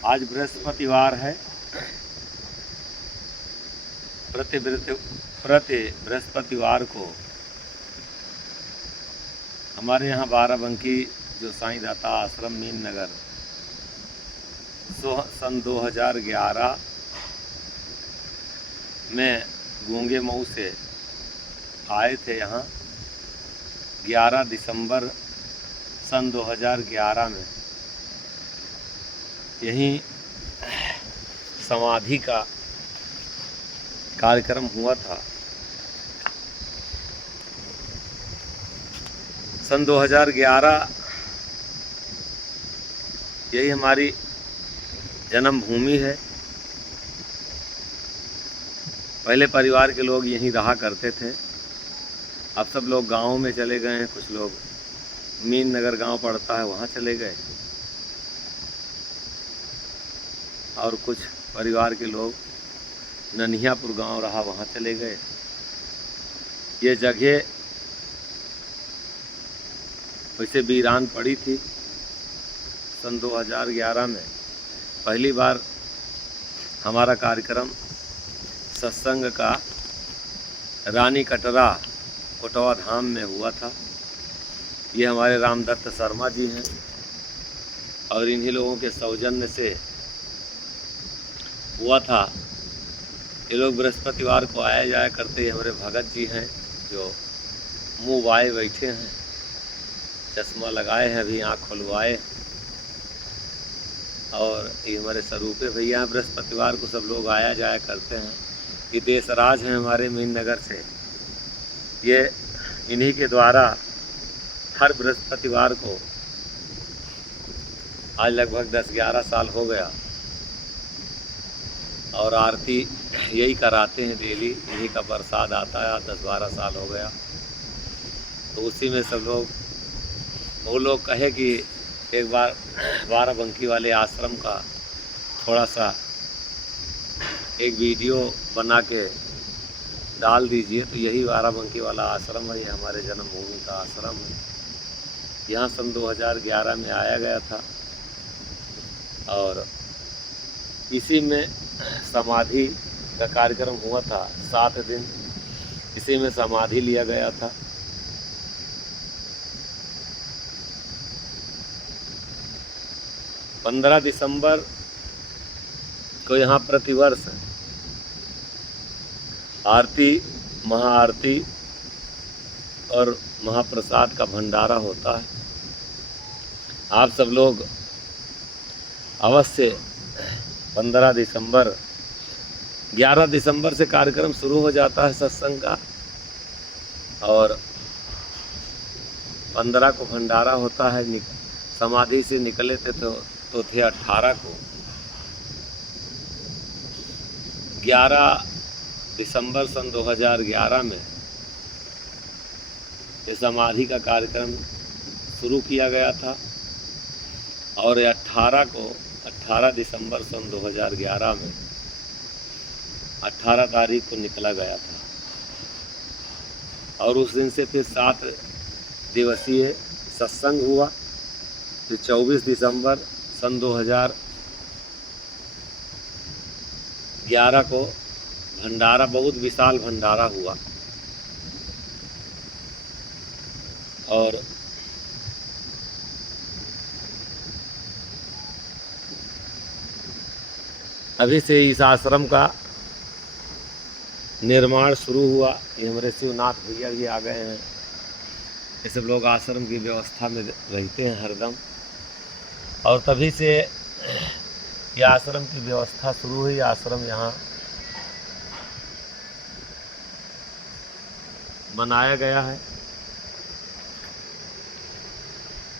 आज बृहस्पतिवार है। प्रति बृहस्पतिवार को हमारे यहाँ बाराबंकी जो साईं दाता आश्रम मीन नगर सन 2011 में गूंगे मऊ से आए थे। यहाँ 11 दिसंबर सन 2011 में यहीं समाधि का कार्यक्रम हुआ था। सन 2011 यही हमारी जन्मभूमि है। पहले परिवार के लोग यहीं रहा करते थे। अब सब लोग गाँव में चले गए हैं। कुछ लोग मीन नगर गांव पड़ता है वहाँ चले गए, और कुछ परिवार के लोग ननियापुर गांव रहा वहाँ चले गए। ये जगह वैसे वीरान पड़ी थी। सन 2011 में पहली बार हमारा कार्यक्रम सत्संग का रानी कटरा कोटवा धाम में हुआ था। ये हमारे रामदत्त शर्मा जी हैं, और इन्हीं लोगों के सौजन्य से हुआ था। ये लोग बृहस्पतिवार को आया जाया करते। ये हमारे भगत जी हैं जो मुँह वाए बैठे हैं, चश्मा लगाए हैं, अभी आँख खुलवाए। और ये हमारे स्वरूपे भैया हैं। बृहस्पतिवार को सब लोग आया जाया करते हैं। ये देशराज हैं हमारे मीन नगर से। ये इन्हीं के द्वारा हर बृहस्पतिवार को आज लगभग 10-11 साल हो गया, और आरती यही कराते हैं डेली। यही का प्रसाद आता है। 10-12 साल हो गया, तो उसी में सब लोग, वो लोग कहे कि एक बार बाराबंकी वाले आश्रम का थोड़ा सा एक वीडियो बना के डाल दीजिए। तो यही बाराबंकी वाला आश्रम है। ये हमारे जन्मभूमि का आश्रम है। यहाँ सन 2011 में आया गया था, और इसी में समाधि का कार्यक्रम हुआ था। 7 दिन इसी में समाधि लिया गया था। पंद्रह दिसंबर को यहाँ प्रतिवर्ष आरती, महाआरती और महाप्रसाद का भंडारा होता है। आप सब लोग अवश्य 15 दिसंबर, 11 दिसंबर से कार्यक्रम शुरू हो जाता है सत्संग का, और 15 को भंडारा होता है। समाधि से निकले थे तो थे 18 को। 11 दिसंबर सन 2011 में ये समाधि का कार्यक्रम शुरू किया गया था, और 18 दिसंबर सन 2011 में 18 तारीख को निकला गया था। और उस दिन से फिर 7 दिवसीय सत्संग हुआ। फिर 24 दिसंबर सन 2011 को भंडारा, बहुत विशाल भंडारा हुआ। और अभी से इस आश्रम का निर्माण शुरू हुआ। ये हमारे शिवनाथ भैया भी आ गए हैं। ये सब लोग आश्रम की व्यवस्था में रहते हैं हरदम, और तभी से ये आश्रम की व्यवस्था शुरू हुई। आश्रम यहाँ बनाया गया है।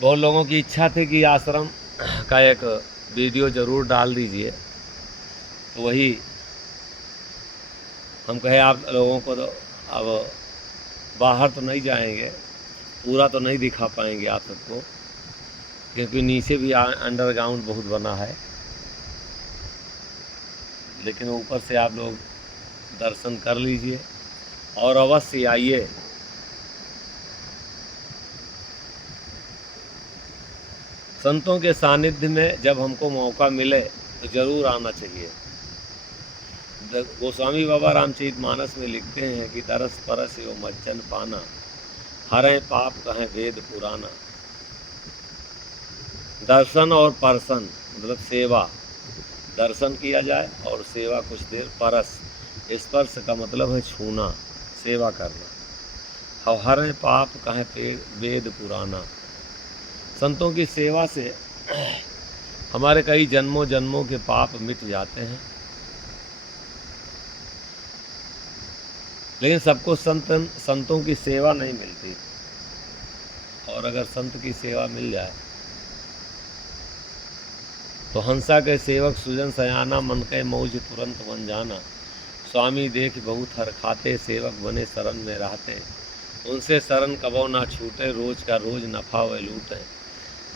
बहुत लोगों की इच्छा थी कि आश्रम का एक वीडियो ज़रूर डाल दीजिए, तो वही हम कहे आप लोगों को। तो अब बाहर तो नहीं जाएंगे, पूरा तो नहीं दिखा पाएंगे आप सबको, क्योंकि नीचे भी अंडरग्राउंड बहुत बना है। लेकिन ऊपर से आप लोग दर्शन कर लीजिए, और अवश्य आइए। संतों के सानिध्य में जब हमको मौका मिले तो जरूर आना चाहिए। गोस्वामी बाबा रामचरितमानस में लिखते हैं कि तरस परस एवं मज्जन पाना, हरें पाप कहें वेद पुराना। दर्शन और परसन मतलब सेवा, दर्शन किया जाए और सेवा कुछ देर। परस स्पर्श का मतलब है छूना, सेवा करना। और हरें पाप कहें वेद पुराना। संतों की सेवा से हमारे कई जन्मों जन्मों के पाप मिट जाते हैं। लेकिन सबको संतों की सेवा नहीं मिलती, और अगर संत की सेवा मिल जाए तो हंसा के सेवक सुजन सयाना, मन के मौज तुरंत बन जाना। स्वामी देख बहुत हर खाते, सेवक बने शरण में रहते। उनसे शरण कबो ना छूटे, रोज का रोज नफा वे लूटे।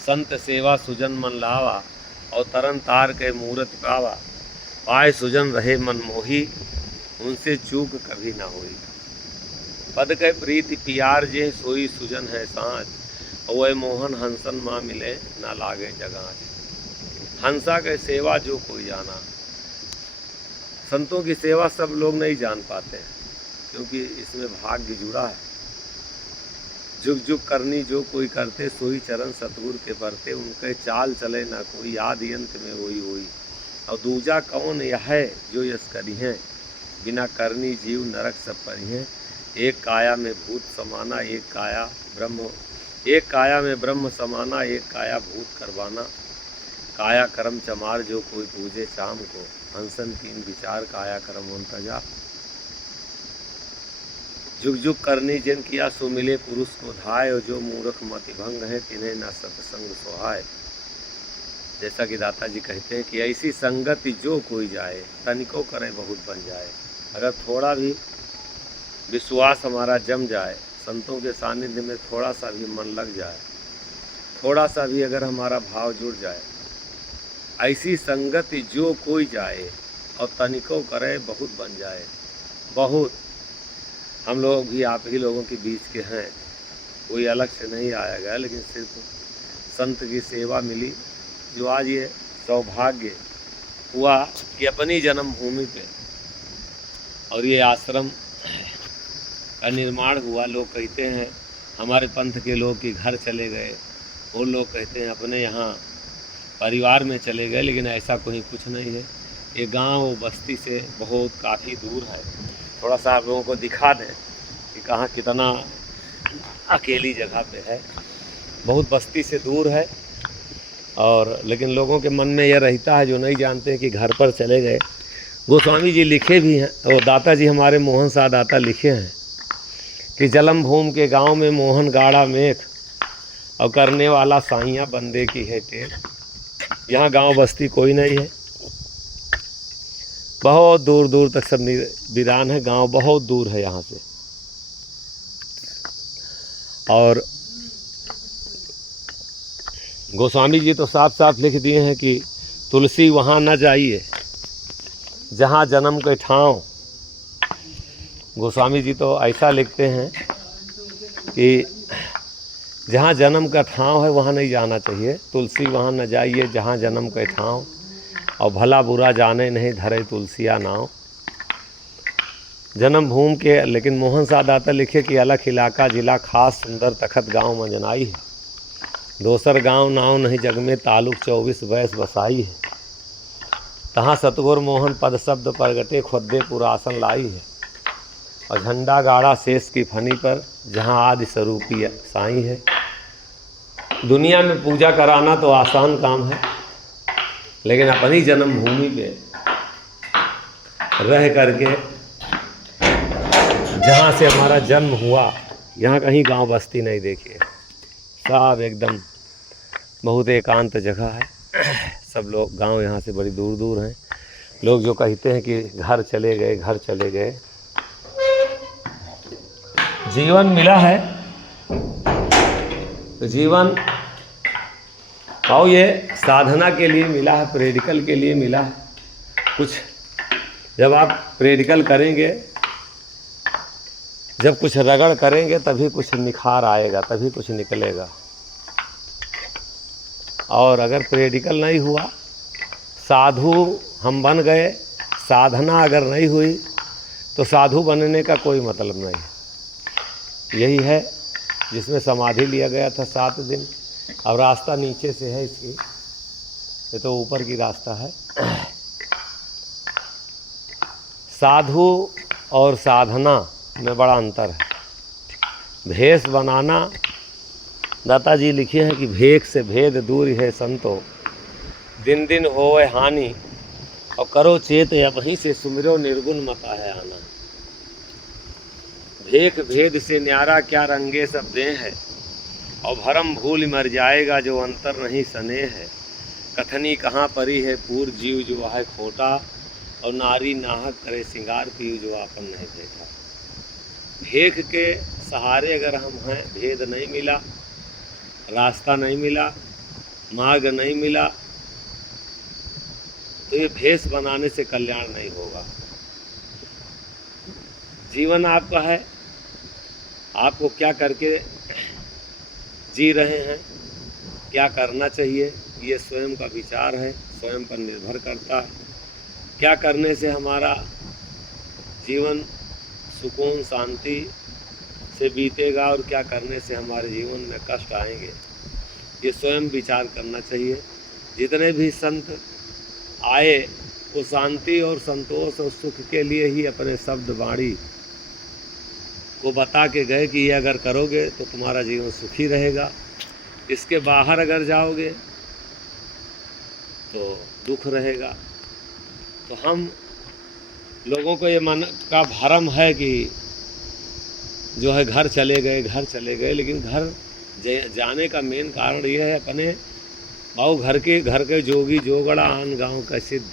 संत सेवा सुजन मन लावा, और तरन तार के मूरत पावा। पाए सुजन रहे मन मोही, उनसे चूक कभी ना हुई। पद के प्रीति पियार जे, सोई सुजन है सांझ। वह मोहन हंसन माँ मिले, ना लागे जगाज। हंसा के सेवा जो कोई जाना। संतों की सेवा सब लोग नहीं जान पाते हैं, क्योंकि इसमें भाग्य जुड़ा है। जुग जुग करनी जो कोई करते, सोई चरण सतगुरु के परते। उनके चाल चले ना कोई, याद यंत्र में वही होई। और दूजा कौन यह है जो यश करी हैं, बिना करनी जीव नरक सब परी हैं। एक काया में भूत समाना, एक काया में ब्रह्म समाना, एक काया भूत करवाना। काया कर्म चमार जो कोई पूजे चाम को, हंसन तीन विचार काया कर्म उनतजा। जुग जुग करनी जिन किया, सो मिले पुरुष को धाय। और जो मूर्ख मति भंग है, तिन्हें न सत्संग सोहाय। जैसा कि दाता जी कहते हैं कि ऐसी संगति जो कोई जाए, तनिको करे बहुत बन जाए। अगर थोड़ा भी विश्वास हमारा जम जाए, संतों के सानिध्य में थोड़ा सा भी मन लग जाए, थोड़ा सा भी अगर हमारा भाव जुड़ जाए, ऐसी संगति जो कोई जाए, और तनिको करे बहुत बन जाए। बहुत हम लोग भी आप ही लोगों के बीच के हैं, कोई अलग से नहीं आया गया, लेकिन सिर्फ संत की सेवा मिली, जो आज ये सौभाग्य हुआ कि अपनी जन्मभूमि पे और ये आश्रम का निर्माण हुआ। लोग कहते हैं हमारे पंथ के लोग कि घर चले गए, वो लोग कहते हैं अपने यहाँ परिवार में चले गए, लेकिन ऐसा कोई कुछ नहीं है। ये गांव बस्ती से बहुत काफ़ी दूर है। थोड़ा सा आप लोगों को दिखा दें कि कहाँ कितना अकेली जगह पे है, बहुत बस्ती से दूर है। और लेकिन लोगों के मन में यह रहता है, जो नहीं जानते हैं कि घर पर चले गए। गोस्वामी जी लिखे भी हैं, और दाता जी हमारे मोहन शाह दाता लिखे हैं कि जलम भूम के गांव में मोहन गाड़ा मेघ, और करने वाला साइयाँ बंदे की है टेढ़। यहाँ गांव बस्ती कोई नहीं है, बहुत दूर दूर तक सब वीरान है। गांव बहुत दूर है यहाँ से। और गोस्वामी जी तो साफ साफ लिख दिए हैं कि तुलसी वहाँ न जाइए जहाँ जन्म के ठाव। गोस्वामी जी तो ऐसा लिखते हैं कि जहाँ जन्म का ठाव है वहाँ नहीं जाना चाहिए। तुलसी वहाँ न जाइए जहाँ जन्म के ठाव, और भला बुरा जाने नहीं धरे तुलसिया नाव। जन्मभूमि के लेकिन मोहन शाह दाता लिखे कि अलग इलाका जिला खास सुंदर तखत गांव मंजनाई है। दोसर गांव नाव नहीं जग में, तालुक 24 वैस बसाई है। तहाँ सतगुर मोहन पद शब्द प्रगटे, खुद्दे पुरासन लाई है। और झंडा गाड़ा शेष की फनी पर, जहाँ आदि स्वरूपी साईं है। दुनिया में पूजा कराना तो आसान काम है, लेकिन अपनी जन्मभूमि पे रह करके, जहाँ से हमारा जन्म हुआ, यहाँ कहीं गांव बस्ती नहीं देखिए। सब एकदम बहुत एकांत जगह है। सब लोग गांव यहाँ से बड़ी दूर दूर हैं। लोग जो कहते हैं कि घर चले गए, घर चले गए, जीवन मिला है तो जीवन और ये साधना के लिए मिला है, प्रेडिकल के लिए मिला है। कुछ जब आप प्रेडिकल करेंगे, जब कुछ रगड़ करेंगे, तभी कुछ निखार आएगा, तभी कुछ निकलेगा। और अगर प्रेडिकल नहीं हुआ, साधु हम बन गए, साधना अगर नहीं हुई तो साधु बनने का कोई मतलब नहीं। यही है जिसमें समाधि लिया गया था 7 दिन। अब रास्ता नीचे से है इसकी, ये तो ऊपर की रास्ता है। साधु और साधना में बड़ा अंतर है। भेष बनाना, दाताजी लिखे हैं कि भेख से भेद दूर है संतो, दिन दिन होए हानि, और करो चेत या वहीं से सुमिरो निर्गुण मता है आना। भेख भेद से न्यारा क्या रंगे सब दे है, और भरम भूल मर जाएगा जो अंतर नहीं सने है। कथनी कहाँ परी है पूर जीव जो है खोटा, और नारी नाहक करे सिंगार पीव जो आपन नहीं देखा। भेख के सहारे अगर हम हैं, भेद नहीं मिला, रास्ता नहीं मिला, मार्ग नहीं मिला, तो ये भेष बनाने से कल्याण नहीं होगा। जीवन आपका है, आपको क्या करके जी रहे हैं, क्या करना चाहिए, ये स्वयं का विचार है, स्वयं पर निर्भर करता है। क्या करने से हमारा जीवन सुकून शांति से बीतेगा और क्या करने से हमारे जीवन में कष्ट आएंगे, ये स्वयं विचार करना चाहिए। जितने भी संत आए वो शांति और संतोष और सुख के लिए ही अपने शब्द वाणी को बता के गए कि ये अगर करोगे तो तुम्हारा जीवन सुखी रहेगा, इसके बाहर अगर जाओगे तो दुख रहेगा। तो हम लोगों को ये मन का भरम है कि जो है घर चले गए, लेकिन घर जाने का मेन कारण ये है अपने आओ घर के जोगी जोगड़ा आन गांव का सिद्ध,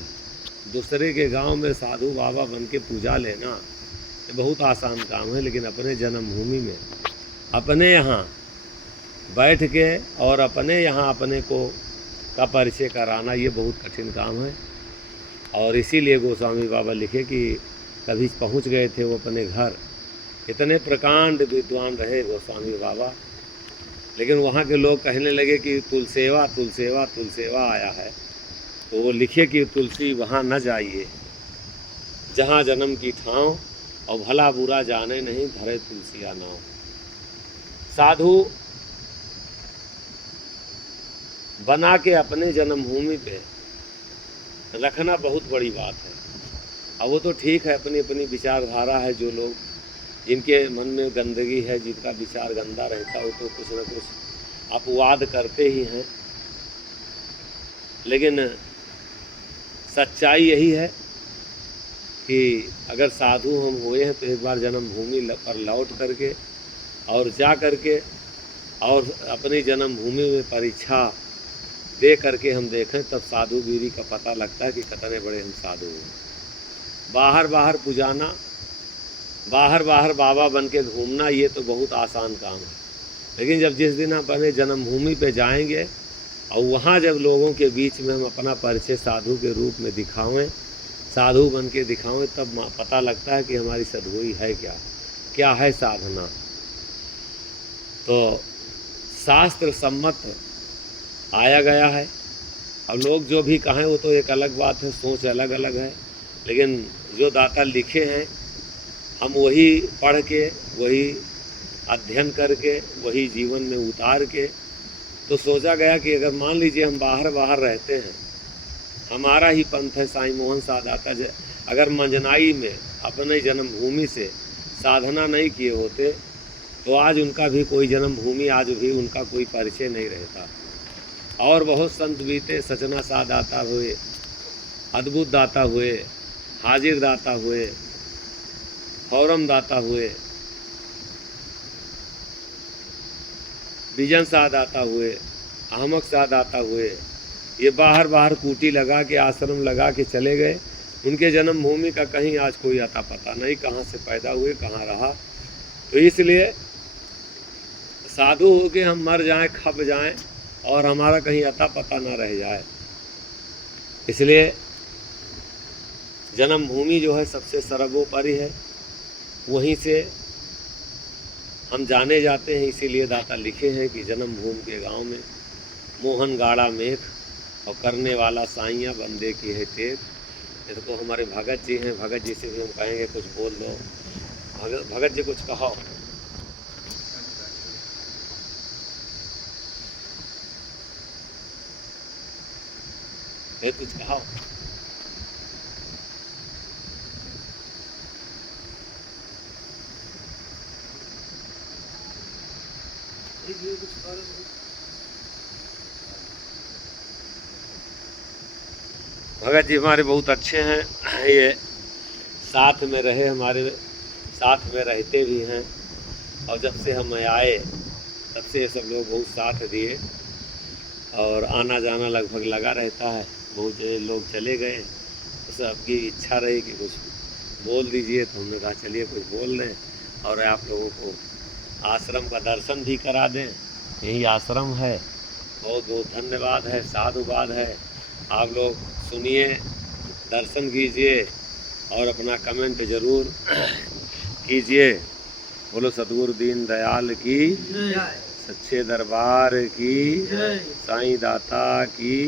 दूसरे के गांव में साधु बाबा बन के पूजा लेना ये बहुत आसान काम है, लेकिन अपने जन्मभूमि में अपने यहाँ बैठ के और अपने यहाँ अपने को का परिचय कराना ये बहुत कठिन काम है। और इसीलिए गोस्वामी बाबा लिखे कि कभी पहुँच गए थे वो अपने घर, इतने प्रकांड विद्वान रहे गोस्वामी बाबा, लेकिन वहाँ के लोग कहने लगे कि तुलसेवा तुलसेवा तुलसेवा आया है, तो वो लिखे कि तुलसी वहाँ न जाइए जहाँ जन्म की ठाव, और भला बुरा जाने नहीं धरे तुलसिया नाव। साधु बना के अपने जन्मभूमि पे रखना बहुत बड़ी बात है। अब वो तो ठीक है, अपनी अपनी विचारधारा है, जो लोग जिनके मन में गंदगी है, जिनका विचार गंदा रहता है, वो तो कुछ न कुछ अपवाद करते ही हैं। लेकिन सच्चाई यही है कि अगर साधु हम हुए हैं तो एक बार जन्मभूमि पर लौट करके और जा करके और अपनी जन्मभूमि में परीक्षा दे करके हम देखें, तब साधुगिरी का पता लगता है कि कितने बड़े हम साधु हैं। बाहर बाहर पुजाना, बाहर बाहर बाबा बन के घूमना, ये तो बहुत आसान काम है, लेकिन जब जिस दिन हम अपने जन्मभूमि पे जाएंगे और वहाँ जब लोगों के बीच में हम अपना परिचय साधु के रूप में दिखावें, साधु बन के दिखावें, तब पता लगता है कि हमारी सद्गुणी है क्या है साधना। तो शास्त्र सम्मत आया गया है। अब लोग जो भी कहें वो तो एक अलग बात है, सोच अलग अलग है, लेकिन जो दाता लिखे हैं हम वही पढ़ के, वही अध्ययन करके, वही जीवन में उतार के, तो सोचा गया कि अगर मान लीजिए हम बाहर रहते हैं, हमारा ही पंथ है साईं मोहन शाह दाता, अगर मंजनाई में अपने जन्मभूमि से साधना नहीं किए होते तो आज उनका भी कोई जन्मभूमि, आज भी उनका कोई परिचय नहीं रहता। और बहुत संत बीते, सचना शाह दाता हुए, अद्भुत दाता हुए, हाजिर दाता हुए, फौरम दाता हुए, बिजन शाह दाता हुए, अहमद शाह दाता हुए, ये बाहर कूटी लगा के, आश्रम लगा के चले गए। उनके जन्मभूमि का कहीं आज कोई अता पता नहीं, कहाँ से पैदा हुए, कहाँ रहा। तो इसलिए साधु हो के हम मर जाएं, खप जाएं और हमारा कहीं अता पता ना रह जाए। इसलिए जन्मभूमि जो है सबसे सर्वोपरि है, वहीं से हम जाने जाते हैं। इसीलिए दाता लिखे हैं कि जन्मभूमि के गांव में मोहन गाड़ा मेघ, और करने वाला साइयाँ बंदे की है टेक। इसको हमारे भगत जी हैं, भगत जी से भी हम कहेंगे कुछ बोल दो। भगत जी कुछ कहो। कुछ कहो। भगत जी हमारे बहुत अच्छे हैं, ये साथ में रहे, हमारे साथ में रहते भी हैं, और जब से हम आए तब से ये सब लोग बहुत साथ दिए और आना जाना लगभग लगा रहता है। बहुत लोग चले गए तो सबकी इच्छा रही कि कुछ बोल दीजिए, तो हमने कहा चलिए कुछ बोल दें और आप लोगों को आश्रम का दर्शन भी करा दें। यही आश्रम है। बहुत बहुत धन्यवाद है, साधुवाद है। आप लोग सुनिए, दर्शन कीजिए और अपना कमेंट ज़रूर कीजिए। बोलो सतगुरु दीन दयाल की, सच्चे दरबार की, साईं दाता की।